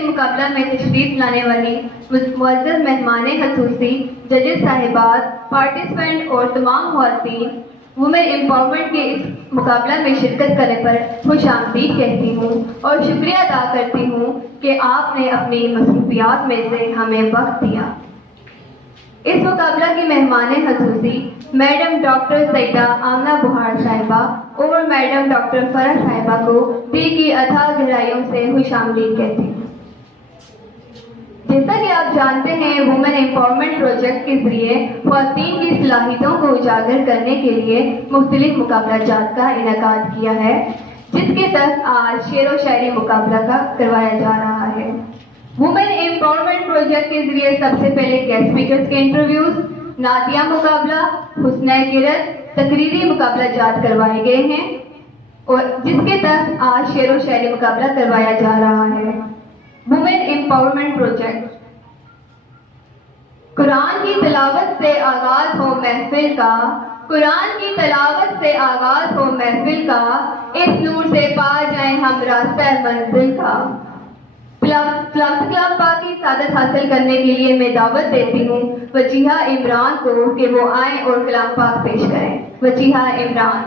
मुकाबला में तशरीफ लाने वाली मुअज़्ज़ज़ मेहमाने खसूसी, जजेस साहिबात, पार्टिसिपेंट और तमाम ख़वातीन, वुमेन एम्पावरमेंट के इस मुकाबला में शिरकत करने पर खुश आमदीद कहती हूँ और शुक्रिया अदा करती हूँ कि आपने अपनी मसरूफियात में से हमें वक्त दिया। इस मुकाबला की मेहमाने खसूसी मैडम डॉक्टर सईदा आमना बुहार साहिबा और मैडम डॉक्टर फरह साहिबा को दिल की अथाह गहराइयों से खुश आमदीद कहती हूँ। जैसा कि आप जानते हैं, वुमेन एम्पावरमेंट प्रोजेक्ट के जरिए ख़वातीन की सलाहियतों को उजागर करने के लिए मुख्तलिफ मुकाबला जात का इनेकाद किया है, जिसके तहत आज शेर व शायरी मुकाबला का करवाया जा रहा है। वुमेन एम्पावरमेंट प्रोजेक्ट के जरिए सबसे पहले गेस्ट स्पीकर्स के इंटरव्यूज, नातिया मुकाबला, हुस्न किरत, तकरीरी मुकाबला जात करवाए गए हैं और जिसके तहत आज शेर व शायरी मुकाबला करवाया जा रहा है। Women empowerment project. कुरान की तिलावत से आगाज हो महफिल का, कुरान की तिलावत से आगाज हो महफिल का, इस नूर से पा जाएं हम रास्ता मंजिल का। कलाम पाक की सादत हासिल करने के लिए मैं दावत देती हूँ वजीहा इमरान को कि वो आए और कलाम पाक पेश करें। वजीहा इमरान।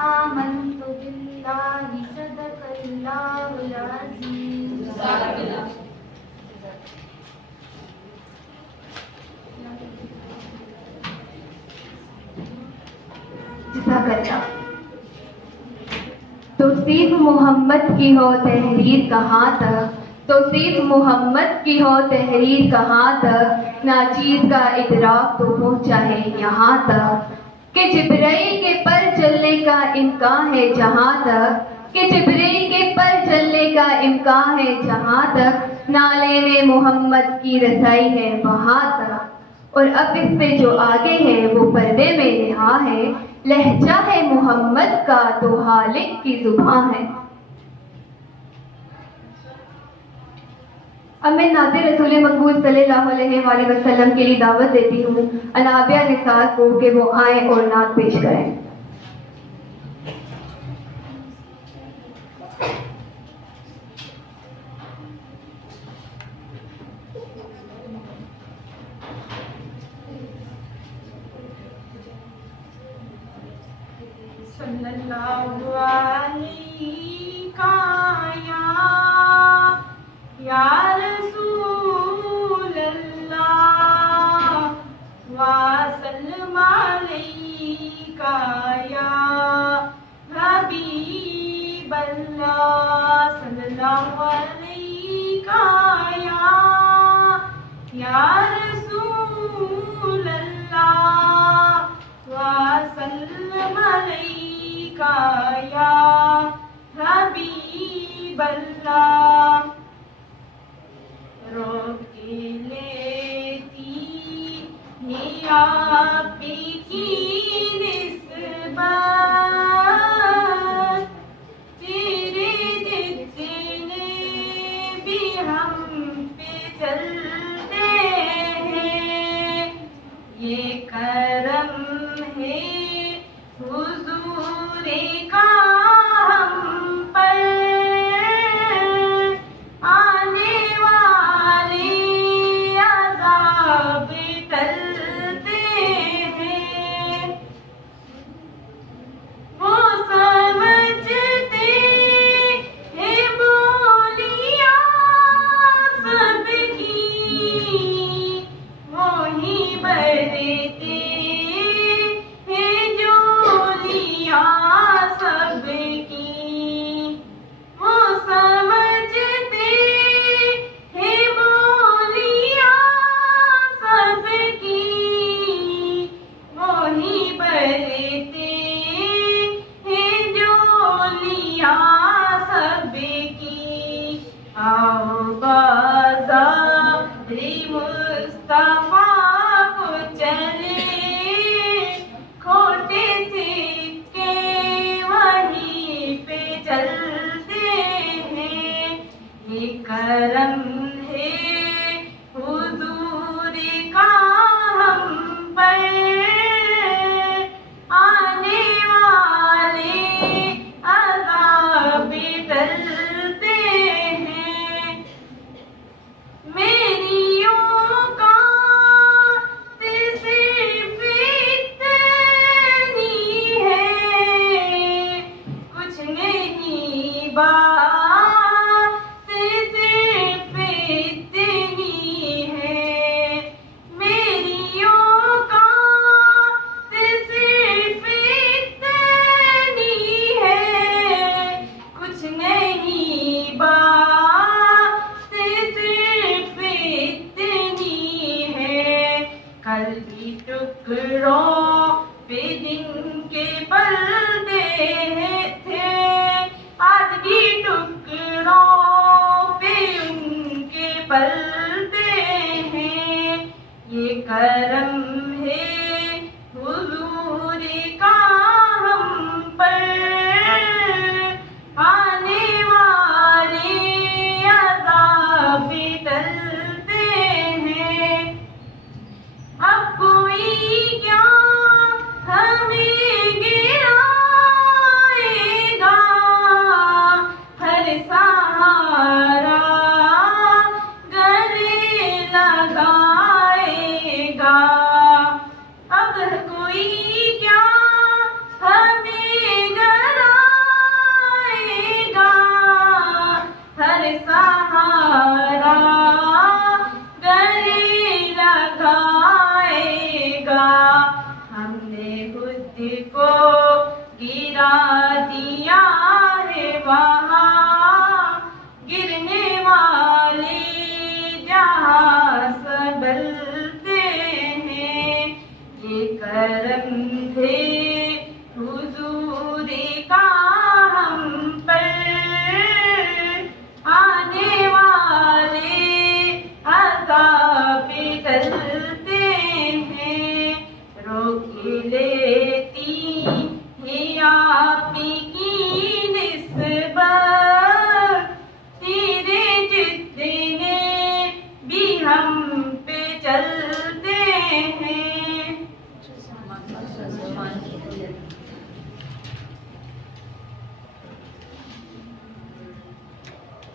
आमन्तु बिल्लाहि सदक़ल्लाहुल अज़ीम। तौसीफ मोहम्मद की हो तहरीर कहाँ तक, तौसीफ मोहम्मद की हो तहरीर कहाँ तक, नाचीज का इदराक तो पहुँचा है यहाँ तक कि जिब्राइल के पर चलने का इम्कान है जहाँ तक, कि जिब्राइल के पर चलने का इम्कान है जहाँ तक, नाले में मोहम्मद की रसाई है वहाँ तक। और अब इस पे जो आगे है वो पर्दे में रिहा है, लहजा है मोहम्मद का तो हालिक की जुबान है। अब मैं नाते रसूल मकबूल सल्लल्लाहु अलैहि वसल्लम के लिए दावत देती हूँ अनाबिया निसार को कि वो आए और नात पेश करें। सल्लल्लाहु अलैहि या रसूल अल्लाह वसल्लम अलैका या हबीब अल्लाह सल्लल्लाहु अलैका या रसूल अल्लाह वसल्लम अलैका या हबीब अल्लाह। रोक लेती है आपकी निस्बत, तेरे जितने भी हम पे चलते हैं, ये करम है हुजूर का हम बात सिर्फ इतनी है, मेरी औकात सिर्फ इतनी है, कुछ नहीं बात सिर्फ इतनी है। कल भी टुकड़ों पे दिन के पर्दे थे, आज भी टुकड़ों पे उनके पर्दे हैं। ये करम है हुजूर का हम पर, आने वाले अज़ाब टलते हैं। अब कोई क्या हमें गिराएगा, हर सहारा गले लगाएगा। अब कोई क्या हमें गिराएगा, हर सहारा गले लगाएगा। हमने खुद को गिरा दिया है वहाँ, गिरने वाले जहाँ संभलते हैं। ये करम थे हुजूर का हम पर, आने वाले अज़ाब टलते हैं। रोक लेती है आपकी निस्बत, तेरे जितने भी हम पे चलते हैं।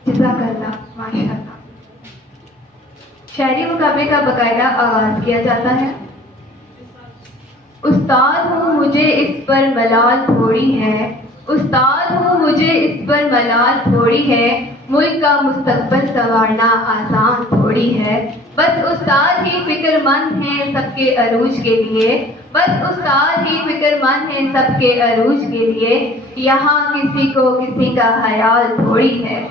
जज़ाकल्लाह, माशाअल्लाह। शायरी मुकाबले का बाकायदा आगाज किया जाता है। उस्ताद हूँ मुझे इस पर मलाल थोड़ी है, उस्ताद हूँ मुझे इस पर मलाल थोड़ी है, मुल्क का मुस्तकबिल संवारना आसान थोड़ी है। बस उस्ताद ही फिक्रमंद हैं सबके अरूज के लिए, बस उस्ताद ही फिक्रमंद हैं सबके अरूज के लिए, यहाँ किसी को किसी का ख्याल थोड़ी है।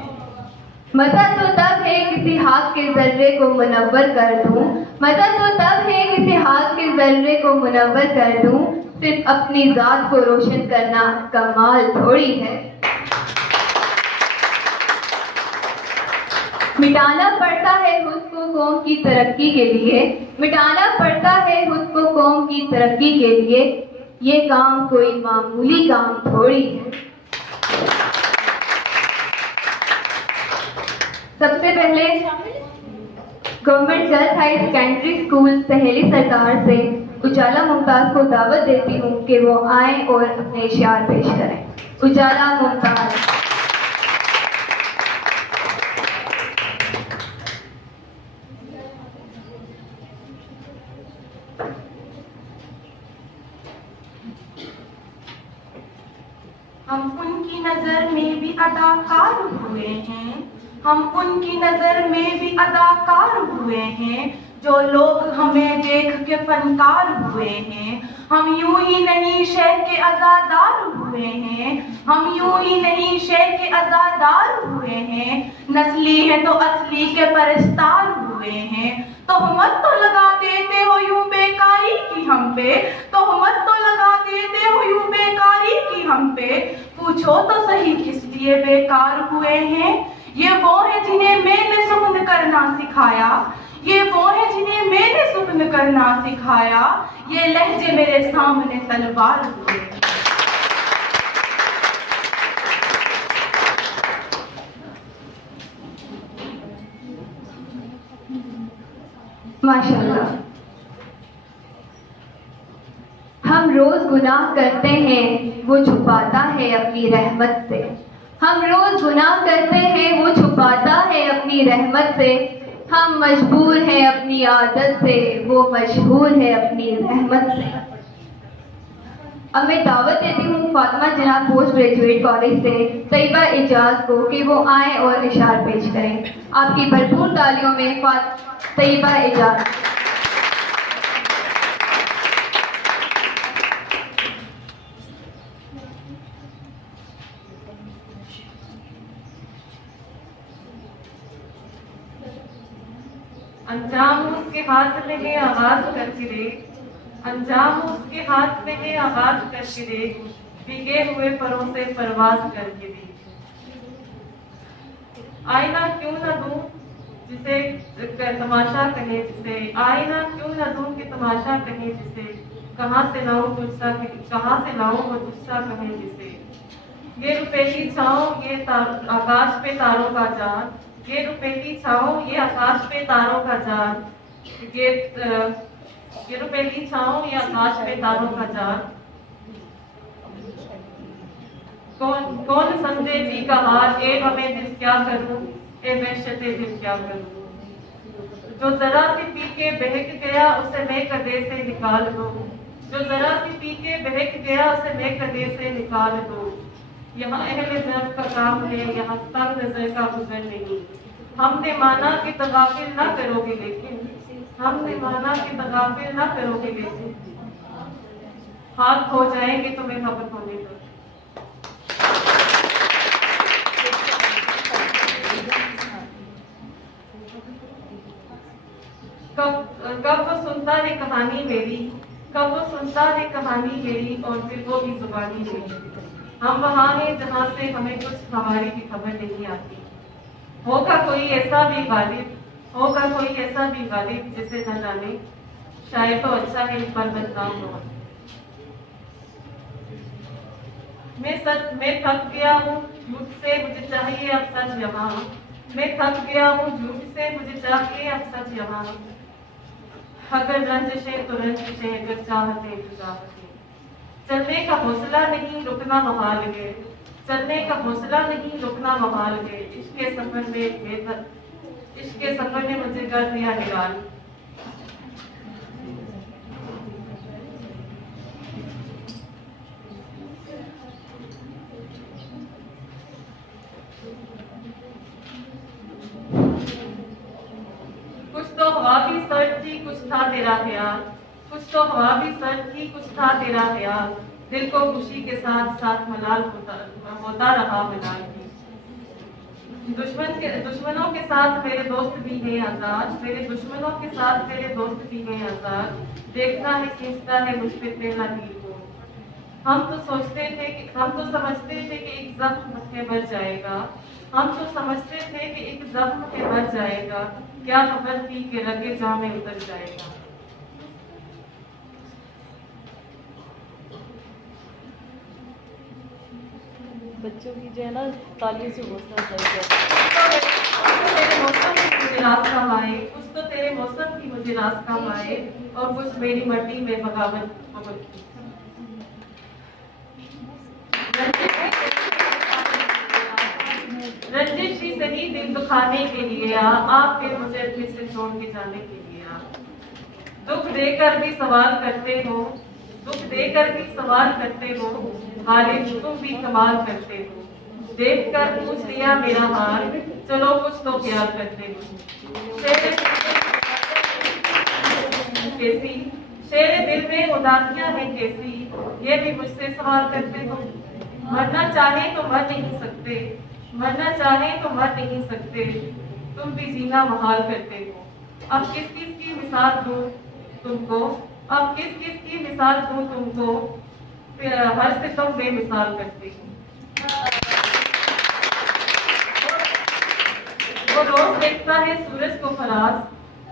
मज़ा तो तब है किसी हाथ के जर्रे को मुनव्वर कर दूं, मज़ा तो तब है किसी हाथ के जर्रे को मुनव्वर कर दूं, सिर्फ अपनी ज़ात को रोशन करना कमाल थोड़ी है। मिटाना पड़ता है खुद को कौम की तरक्की के लिए, मिटाना पड़ता है खुद को कौम की तरक्की के लिए, ये काम कोई मामूली काम थोड़ी है। सबसे पहले government girls high secondary school सहेली सरकार से उजाला मुमताज को दावत देती हूँ कि वो आए और अपने इशार पेश करें। उजाला मुमताज। हम उनकी नजर में भी अदाकार हुए हैं, हम उनकी नजर में भी अदाकार हुए हैं, जो लोग हमें देख के फनकार हुए हैं। हम यूं ही नहीं शह के आजादार हुए हैं, हम यूं ही नहीं शह के आजादार हुए हैं, नस्ली है तो असली के परस्तार हुए हैं। तोहमत तो लगा देते हो यूं बेकारी की हम पे, तोहमत तो लगा देते हो यूं बेकारी की हम पे, पूछो तो सही किस लिए बेकार हुए हैं। ये वो है जिन्हें मैंने सुगंध करना सिखाया, ये वो है जिन्हें मैंने सुगंध करना सिखाया, ये लहजे मेरे सामने तलवार हुए। माशाअल्लाह। हम रोज गुनाह करते हैं वो छुपाता है अपनी रहमत से, हम रोज गुनाह करते हैं वो छुपाता है अपनी रहमत से, हम मजबूर हैं अपनी आदत से वो मशहूर है अपनी रहमत से। अब मैं दावत देती हूँ फातिमा जनाब पोस्ट ग्रेजुएट कॉलेज से तैयबा एजाज को कि वो आए और इशार पेश करें। आपकी भरपूर तालियों में तैयबा एजाज। अंजाम उसके हाथ में है आगाज करके देख, अंजाम उसके हाथ में है आगाज करके देख, भीगे हुए परों से परवाज करके देख। आईना क्यों न दूं जिसे तमाशा कहे जिसे, आईना क्यों न दूं कि तमाशा कहे जिसे, कहाँ से लाऊं तुझसा कहाँ से लाऊं वो तुझसा कहे जिसे। ये रुपेली छाओ ये आकाश पे तारों का जान, ये रुपेली छाओ ये आकाश पे तारों का जान, ये रुपेली छाओ ये आकाश पे तारों का जान। कौन समझे जी का हाल, ए हमें दिल क्या करूं, ए वहशते दिल क्या करूं। जो जरा सी पी के बहक गया उसे मैं कदे से निकाल दो, जो जरा सी पी के बहक गया उसे मैं कदे से निकाल दो। यहाँ अहले ज़र्फ़ का काम है, यहाँ तंग नजर का गुजर नहीं। हमने माना कि तगाफिल ना करोगे लेकिन, हमने माना कि तगाफिल ना करोगे लेकिन, हाथ हो जाएंगे तुम्हें खबर होने पर। कब वो सुनता है कहानी मेरी, कब वो सुनता है कहानी मेरी और फिर वो भी जुबानी मेरी। हम वहाँ हैं जहाँ से हमें कुछ हमारी भी खबर नहीं आती। होगा कोई ऐसा भी गालिब, होगा कोई ऐसा भी गालिब जिसे न जाने, शायद तो अच्छा है पर बदनाम हो। मैं थक गया हूँ झूठ से मुझे चाहिए अब सच यहाँ, मैं थक गया हूँ झूठ से मुझे चाहिए अब सच यहाँ। अगर रंजिशें तो रंजिशें, अगर चाहते तो चाहते। चलने का हौसला नहीं रुकना महाल है, चलने का हौसला नहीं रुकना महाल है। इश्क के सफर में इश्क के सफर ने मुझे कर दिया हैरान। कुछ तो हवा भी सर्द थी कुछ था तेरा ख्याल, कुछ तो हवा भी सर्द थी कुछ था तेरा ख्याल। दिल को खुशी के साथ साथ मलाल होता रहा मलाल भी। दुश्मनों के साथ मेरे दोस्त भी हैं आजाद, मेरे दुश्मनों के साथ मेरे दोस्त भी हैं आजाद। देखना है खींचता है मुझ पे तेरा तीर को। हम तो समझते थे कि एक जख्म में भर जाएगा, हम तो समझते थे कि एक जख्म में भर जाएगा। क्या खबर थी कि रगे जां में उतर जाएगा। बच्चों की जो है ना तालियों से हौसला चाहिए। तेरे मौसम की मुझे रास काम आए, कुछ तो तेरे मौसम की मुझे रास काम आए और कुछ मेरी मट्टी में बगावत रंजिश ही सही दिल दुखाने के लिए आप फिर मुझे फिर से छोड़ के जाने के लिए आ। दुख देकर भी सवाल करते हो, दुख देकर भी सवाल करते हो, हाले तुम भी कमाल करते हो। देखकर पूछ लिया मेरा हाल, चलो कुछ तो प्यार करते हो। कैसी शेरे दिल में उदासियां हैं कैसी, ये भी मुझसे सवाल करते हो। मरना चाहे तो मर नहीं सकते, मरना चाहे तो मर नहीं सकते, तुम भी जीना महाल करते हो। अब किस किस की मिसाल दूं तुमको, अब किस किस की मिसाल दूं तुमको, हर से तुम बेमिसाल करते हो। वो रोज देखता है सूरज को फराज,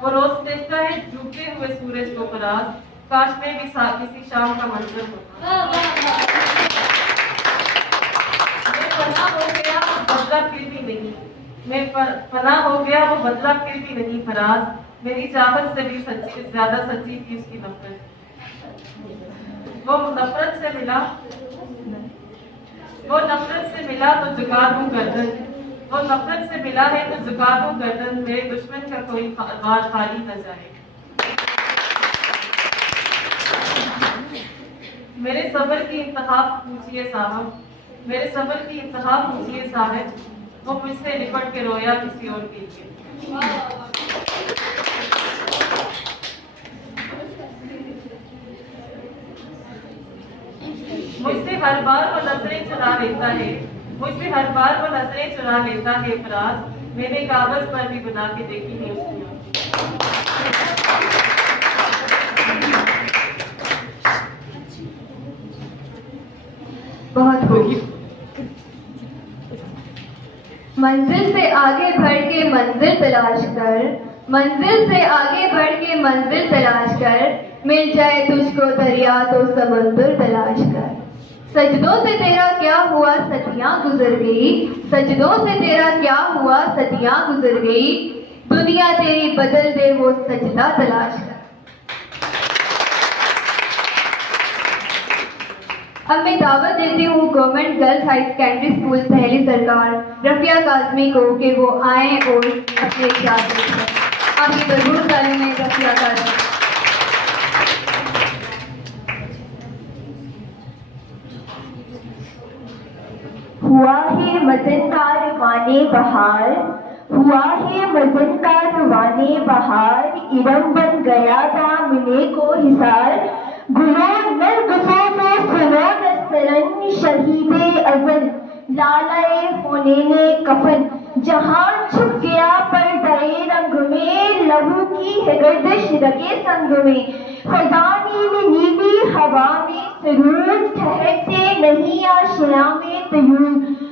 वो रोज देखता है डूबते हुए सूरज को फराज। काश में भी किसी शाम का मंजर होता। मैं फना हो गया वो बदला फिर भी नहीं, मैं फना हो गया वो बदला फिर भी नहीं फराज। मेरी चाहत से भी सच्ची ज्यादा सच्ची थी उसकी नफरत। वो नफरत से मिला तो झुका दूं गर्दन, वो नफरत से मिला है तो झुका दूं गर्दन। मेरे दुश्मन का कोई बार खाली न जाए। मेरे सब्र की इंतहा पूछिए साहब, मेरे सब्र की इंतहा पूछिए साहब, वो मुझसे लिपट के रोया किसी और के लिए। मुझसे हर बार वो नजरें चुरा लेता है, मुझसे हर बार वो नजरें चुरा लेता है फराज, मैंने कागज पर भी बना के देखी है उसकी। बहुत खूब। मंजिल से आगे बढ़ के मंजिल तलाश कर, मंजिल से आगे बढ़ के मंजिल तलाश कर, मिल जाए तुझको दरिया तो समंदर तलाश कर। सजदों से तेरा क्या हुआ सदियां गुजर गई, सजदों से तेरा क्या हुआ सदियां गुजर गई, दुनिया तेरी बदल दे वो सजदा तलाश कर। अब मैं दावत देती हूँ government girls high secondary school सहेली सरकार रफिया काजमी को कि वो आए और अपने ख्याल रखें। आप ये जरूर करें में रफिया काजमी। हुआ है मजन का रवाने बहार, हुआ है मजन का रवाने बहार, इरम बन गया दामने को हिसार, गुलो नरगसों में सुनो नस्तरन शहीदे अजल, लालाए होने ने कफन, जहां छुप गया पर्दाए रंग में, लहू की है गर्दिश रगे संग में, खजानी में नीली हवा में सरूर, ठहरते नहीं आशिया में तयूर,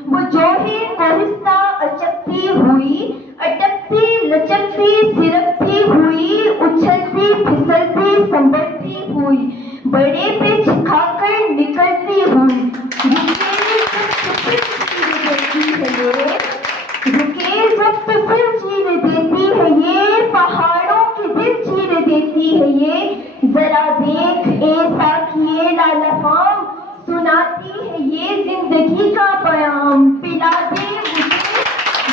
वो जो है कोहिस्ता अचकती हुई, अटकती लचकती सिरकती हुई, उछलती फिसलती संभलती हुई, बड़े पे छिखाकर निकलती हुई, रुके जब तो फिर चीर देती है ये, पहाड़ों के दिल चीर देती है ये, जरा देख ए साखिए लालफाम, सुनाती है ये जिंदगी का बयाम, पिला दे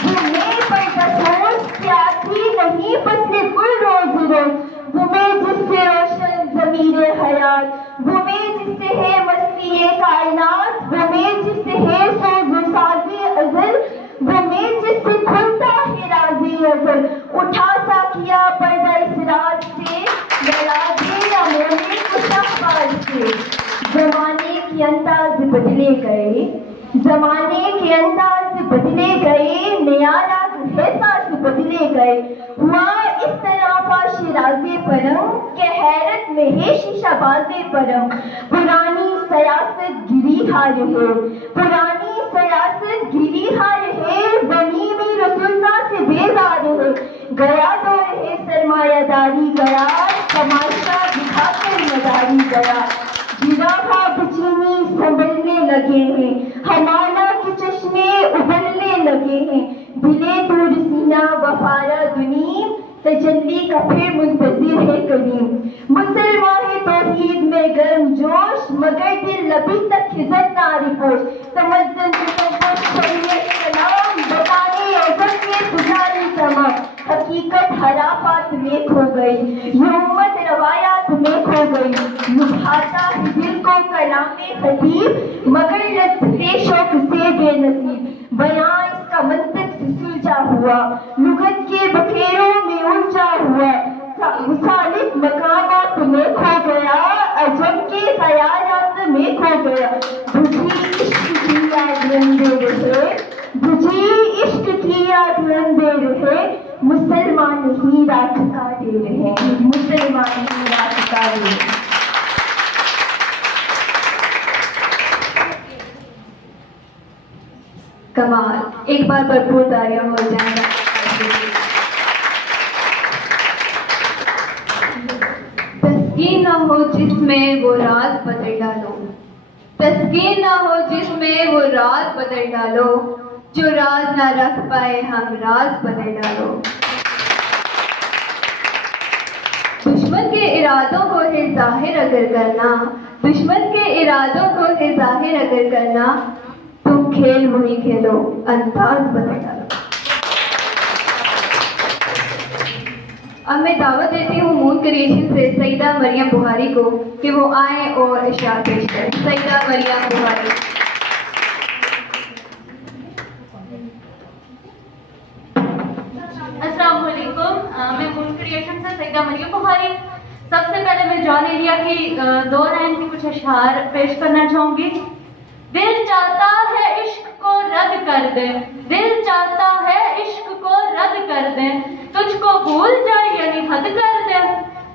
मुझे पर बसोस प्यासी नहीं बसने कुल रोज रोज, तुम्हें जिससे रोशन ज़मीरे हयात, तुम्हें जिससे है मस्ती कायनात, तुम्हें जिससे है सोज़ साज़े अज़ल, तुम्हें जिससे खुलता है राज़े अज़ल, उठा सा किया पर्दा इस राज से, लड़ा दे ना मोने कुछ अखबार से। ज़माने के अंदाज़ बदले गए, ज़माने के अंदाज़ बदले गए, नया राग है साथ बदले गए, हुआ इस तरह शिराज़े परम के हैरत में है शीशाबाज़े परम, पुरानी सयासत गिरी हार है, पुरानी सयासत गिरी हार है, बनी में रसुल्ला से बेजार है, गया दौर है सरमायादारी गया, तमाशा दिखाकर मदारी गया, गिरा भाव चीनी संभलने लगे हैं, हमारा के चश्मे उबलने लगे हैं, दिले दूर सीना वफारा दुनी, तजल्ली का फिर मुंतजिर है करीम, मुसलमान है तौहीद में गर्म जोश, मगर दिल अभी तक खिजत नारिपोश, तमद्दन शरीयत सलाम बताने अज़म के पुजारी तमाम, हकीकत हराफात में खो गई, ये उम्मत रवायात में खो गई, लुभाता है दिल को कलाम में खतीब, मगर रस्ते शौक से बेनसीब, बयां इसका मंतक से सुलझा हुआ, लुगत के बखेरों में उलझा हुआ, मुसालिक मकामात में खो गया, अजम के ख्यालात में खो गया, बुझी इश्क की आग रंधे रहे, बुझी इश्क की आग रंधे रहे, मुसलमान ही रात का दे रहे, मुसलमान ही रात का दे रहे। कमाल, एक बार भरपूर तालियां हो जाएगा। तस्कीन न हो जिसमें वो राज बदल डालो, तस्कीन न हो जिसमें वो राज बदल डालो, जो राज ना रख पाए हम राज बदल डालो। दुश्मन के इरादों को है जाहिर अगर करना, दुश्मन के इरादों को है जाहिर अगर करना, तुम खेल वही खेलो अंदाज बदल डालो। अब मैं दावत देती हूँ मून क्रिएशन से सईदा मरियम बुहारी को कि वो आए और इशार पेश करें। सईदा मरियम बुहारी। अस्सलाम वालेकुम। मैं मून क्रिएशन से सईदा मरियम बुहारी। सबसे पहले मैं जॉन एलिया की 2 लाइन की कुछ अशआर पेश करना चाहूंगी। दिल चाहता है इश्क को रद्द कर दे, दिल चाहता है इश्क को रद्द कर दे, तुझको भूल जाए यानी हद कर दे।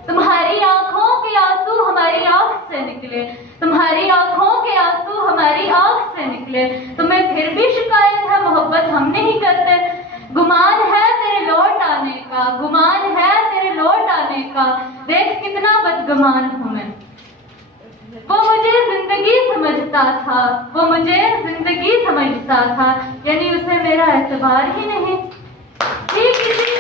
तुम्हारी आंखों के आंसू हमारी आंख से निकले, तुम्हारी आंखों के आंसू हमारी आंख से निकले, तुम्हें फिर भी शिकायत है मोहब्बत हम नहीं करते। गुमान है तेरे लौट आने का, गुमान है तेरे लौट आने का, देख कितना बदगुमान हूं मैं। वो मुझे जिंदगी समझता था, वो मुझे जिंदगी समझता था, यानी उसे मेरा एतबार ही नहीं। ठीक इसी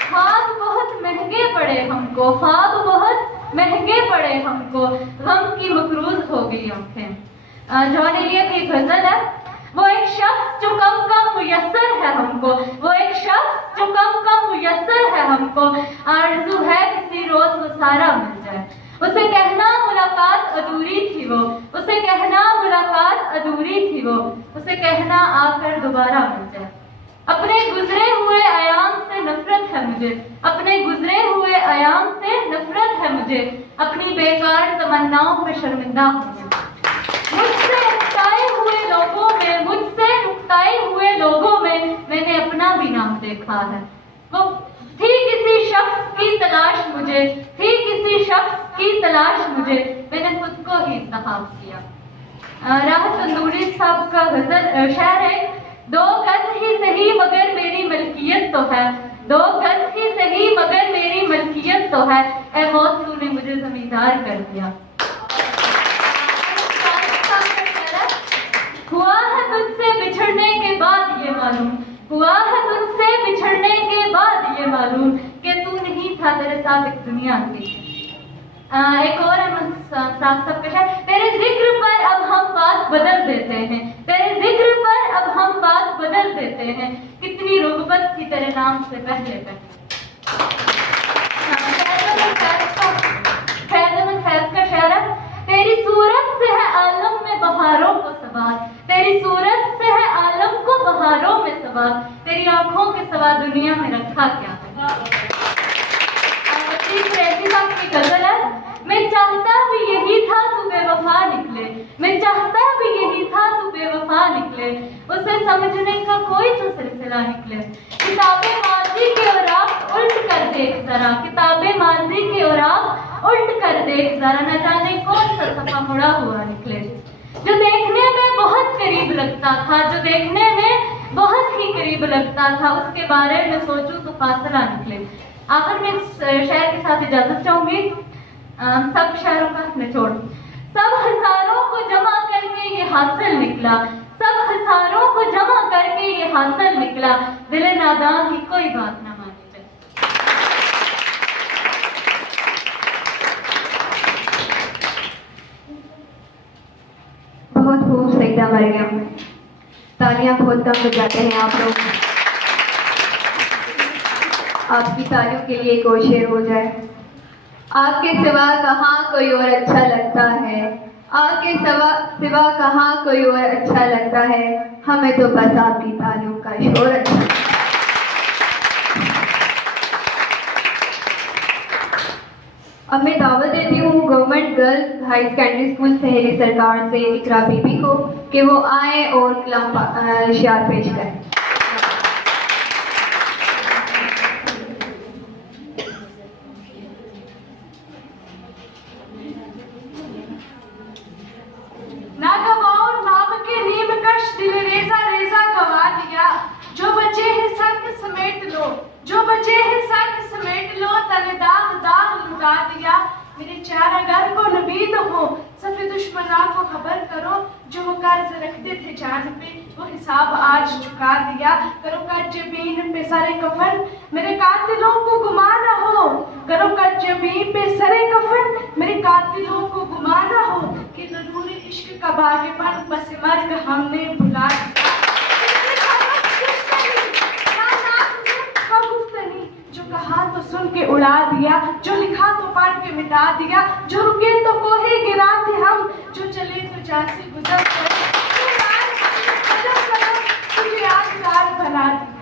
ख्वाब बहुत महंगे पड़े हमको, ख्वाब बहुत महंगे पड़े हमको, गम की मकरूज हो गई आंखें। जॉन एलिया की गजल है। वो एक शख्स जो कम कम मुयस्सर है हमको, वो एक शख्स जो कम कम मुयस्सर है हमको, आरज़ू है किसी रोज वो सारा मिल जाए। उसे कहना मुलाकात अधूरी थी वो, उसे कहना मुलाकात अधूरी थी वो, उसे कहना आकर दोबारा मिल जाए। अपने गुजरे हुए अयाम से नफरत है मुझे, अपने गुजरे हुए अयाम से नफरत है मुझे, अपनी बेकार तमन्नाओं पे शर्मिंदा हूँ। मुझसे उकताए हुए लोगों में, मुझसे उकताए हुए लोगों में मैंने अपना भी नाम देखा है। वो थी किसी शख्स की तलाश मुझे, थी किसी शख्स की तलाश मुझे, मैंने खुद को ही इंतखाब किया। राहत तंदूरी साहब का गजल शेर है। 2 गज ही सही मगर मेरी मलकियत तो है, 2 गज ही सही मगर मेरी मलकियत तो है, ऐ मौत तूने मुझे जमींदार कर दिया। हुआ है तुझसे बिछड़ने के बाद ये मालूम, हुआ है तुझसे बिछड़ने के बाद ये मालूम कि तू नहीं था तेरे साथ एक दुनिया थी। एक और साफ पेश है। तेरे जिक्र पर अब हम बात बदल देते हैं, तेरे जिक्र पर अब हम बात बदल देते हैं, कितनी रुग़बत थी तेरे नाम से पहले पहले। फैज़ का शेर है। तेरी सूरत से है आलम में बहारों को सवार, तेरी सूरत से है आलम को बहारों में सवार, तेरी आंखों के सवा दुनिया में रखा क्या है। की गजल है। मैं चाहता भी यही था तू बेवफा निकले, मैं चाहता भी यही था तू बेवफा निकले, उसे समझने का कोई तो सिलसिला निकले। किताबें माजी के और आप उल्ट कर देख जरा, किताबें माजी के और आप उल्ट कर देख जरा, न जाने कौन सा सफा मुड़ा हुआ निकले। जो देखने में बहुत करीब लगता था, जो देखने में बहुत ही करीब लगता था, उसके बारे में सोचूं तो फासला निकले। आखिर में शेर के साथ इजाजत चाहूंगी। सब शहरों का निचोड़। सब हजारों को जमा करके ये हासिल निकला, सब हजारों को जमा करके ये हासिल निकला, दिल नादां की कोई बात ना मानी जाए। बहुत खूब सईदा मरियम। तालियां बहुत कम बजाते हैं आप लोग। आपकी तालियों के लिए एक और शेर हो जाए। आपके सिवा कहाँ कोई और अच्छा लगता है, आपके सिवा कहाँ कोई और अच्छा लगता है, हमें तो बस आपकी तालियों का शोर अच्छा लगता है। अब मैं दावत देती हूँ government girls high secondary school सहेली सरकार से इकरा बीबी को कि वो आए और कलाम शार पेश करें। नागवार नाम के नीम कश दिल रेजा रेजा गवा दिया, जो बचे हैं संग समेट लो, जो बचे हैं संग समेट लो, तन दाग दाग लुटा दिया। मेरे चार अगर को नबीद हो, सफे दुश्मना को खबर करो, जो वो कर्ज रखते थे जान पे, वो हिसाब आज चुका दिया। करो कर जमीन पे सारे कफन, मेरे कातिलों को गुमा न हो, करो कर जमीन पे सरे कफन, मेरे कातिलों को गुमा न हो, कि जरूरी इश्क का बागेपन बस मर्ग हमने भुला दिया। रुला दिया, जो लिखा तो पाट के मिटा दिया, जो रुके तो कोहे गिरा थे हम, जो चले तो जैसे गुजर गए, तुझे यादगार बना दिया।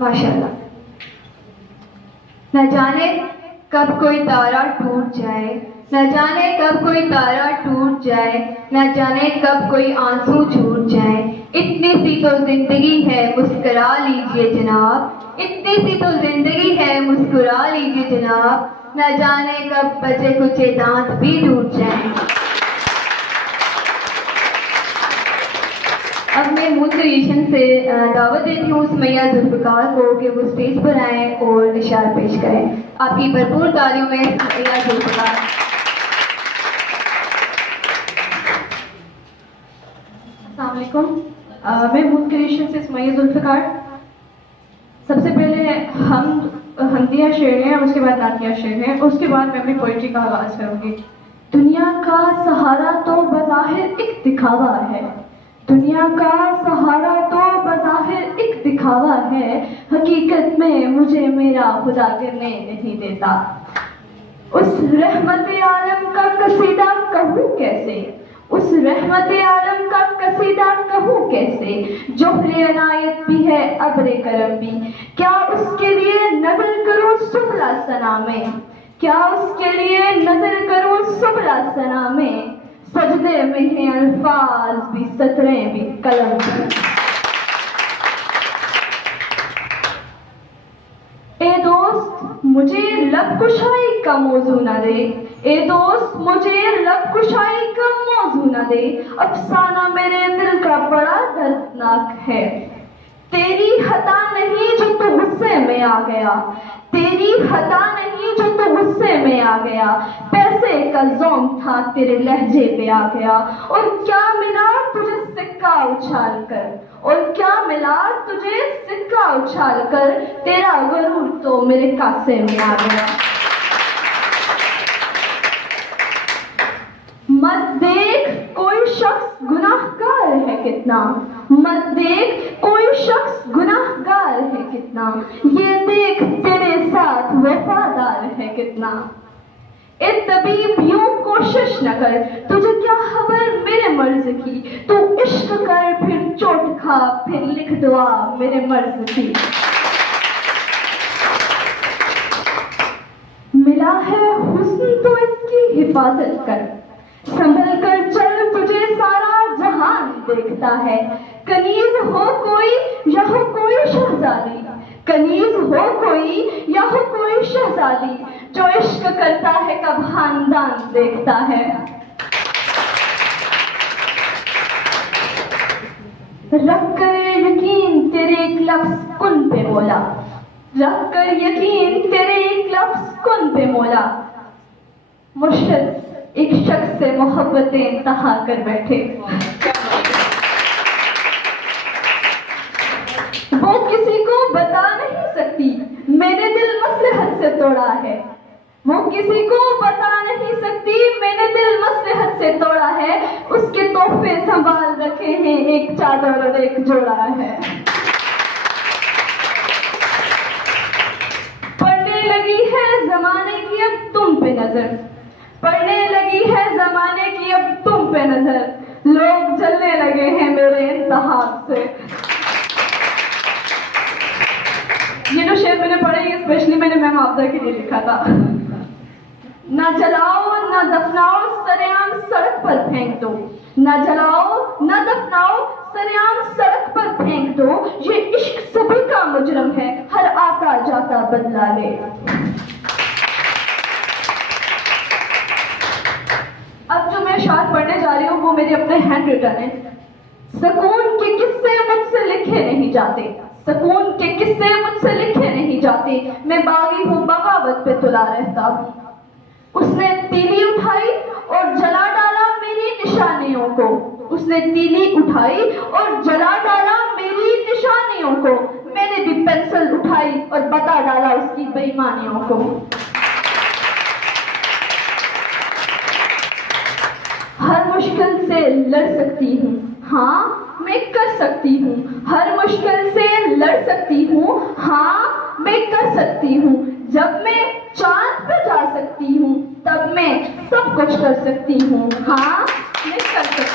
माशाल्लाह। न जाने कब कोई तारा टूट जाए, न जाने कब कोई तारा टूट जाए, न जाने कब कोई आंसू छूट जाए। इतनी सी तो जिंदगी है मुस्कुरा लीजिए जनाब, इतनी सी तो जिंदगी है मुस्कुरा लीजिए जनाब, न जाने कब बचे कुचे दांत भी टूट जाए। अब मैं मूल क्रिएशन से दावत देती हूँ सुमैया जुल्फ़िकार को कि वो स्टेज पर आएँ और इशार पेश करें। आपकी भरपूर तालियों में सुमैया जुल्फ़िकार। अस्सलाम वालेकुम। मैं मूल क्रिएशन से सुमैया जुल्फ़िकार। सबसे पहले हम हम्दिया शेर हैं, उसके बाद नातिया शेर हैं, उसके बाद मैं अपनी पोइट्री का आगाज़ करूँगी। दुनिया का सहारा तो बज़ाहिर एक दिखावा है, दुनिया का सहारा तो बज़ाहिर एक दिखावा है, हकीकत में मुझे मेरा खुदा गिरने नहीं देता। उस रहमत आलम का कसीदा कहूँ कैसे, उस रहमत आलम का कसीदा कहूँ कैसे, जोहरे अनायत भी है अब्रे करम भी, क्या उसके लिए नज़र करूँ सुबला सना में, क्या उसके लिए नज़र करूँ सुबला सना में, सजदे में है अल्फाज भी सतरें भी कलम भी। ए दोस्त मुझे लब कुशाई का मौजू न दे, ए दोस्त मुझे लब कुशाई का मौजू न दे, अफसाना मेरे दिल का बड़ा दर्दनाक है। तेरी खता नहीं जो तू गुस्से में आ गया, तेरी खता नहीं जो तू गुस्से में आ गया, पैसे का ज़ौम था तेरे लहजे पे आ गया, और क्या मिला तुझे सिक्का उछाल कर, और क्या मिला तुझे सिक्का उछाल कर, तेरा गरूर तो मेरे कासे में आ गया। मत देख कोई शख्स गुनाहगार है कितना, मत देख कोई शख्स गुनाहगार है कितना, ये देख तेरे साथ वफादार है कितना। ए तबीब यूं कोशिश न कर, तुझे क्या खबर मेरे मर्ज की, तू इश्क कर फिर चोट खा फिर लिख दुआ मेरे मर्ज की। मिला है हुस्न तो इसकी हिफाजत कर, संभल कर चल तुझे सारा जहान देखता है, कनीज हो कोई या हो कोई शहजादी, कनीज हो कोई या हो कोई शहजादी, जो इश्क करता है कब खानदान देखता है। रख कर यकीन तेरे एक लफ्ज़ कुन पे मौला, रख कर यकीन तेरे एक लफ्ज़ कुन पे मौला, वो शख्स एक शख्स से मोहब्बतें तहा कर बैठे, वो किसी को बता नहीं सकती मैंने दिल मसलहत से तोड़ा है, वो किसी को बता नहीं सकती मैंने दिल मसलहत से तोड़ा है, उसके तोहफे संभाल रखे हैं एक चादर और एक जोड़ा है। पड़ने लगी है जमाने की अब तुम पे नजर, पड़ने लगी है जमाने की अब तुम पे नजर, लोग जलने लगे हैं मेरे इंतहाब से। ये जो शेर मैंने पढ़ा ये स्पेशली मैंने मैम आपदा के लिए लिखा था। ना जलाओ ना दफनाओ सरेआम सड़क पर फेंक दो, ना जलाओ ना दफनाओ सरेआम सड़क पर फेंक दो, ये इश्क सभी का मुजरम है हर आता जाता बदला ले। अब जो मैं शायद पढ़ने जा रही हूँ वो मेरे अपने हैंड रिटन है। सकून के किस्से मुझसे लिखे नहीं जाते, सकून के किस्से मुझसे लिखे नहीं जाते, मैं बागी हूँ बगावत पे तुला रहता हूँ। उसने तीली उठाई और जला डाला मेरी निशानियों को, उसने तीली उठाई और जला डाला मेरी निशानियों को, मैंने भी पेंसिल उठाई और बता डाला उसकी बेईमानियों को। हर मुश्किल से लड़ सकती हूँ, हाँ मैं कर सकती हूँ। हर मुश्किल से लड़ सकती हूँ, हाँ मैं कर सकती हूँ। जब मैं चांद पर जा सकती हूँ, तब मैं सब कुछ कर सकती हूँ, हाँ मैं कर सकती हूँ।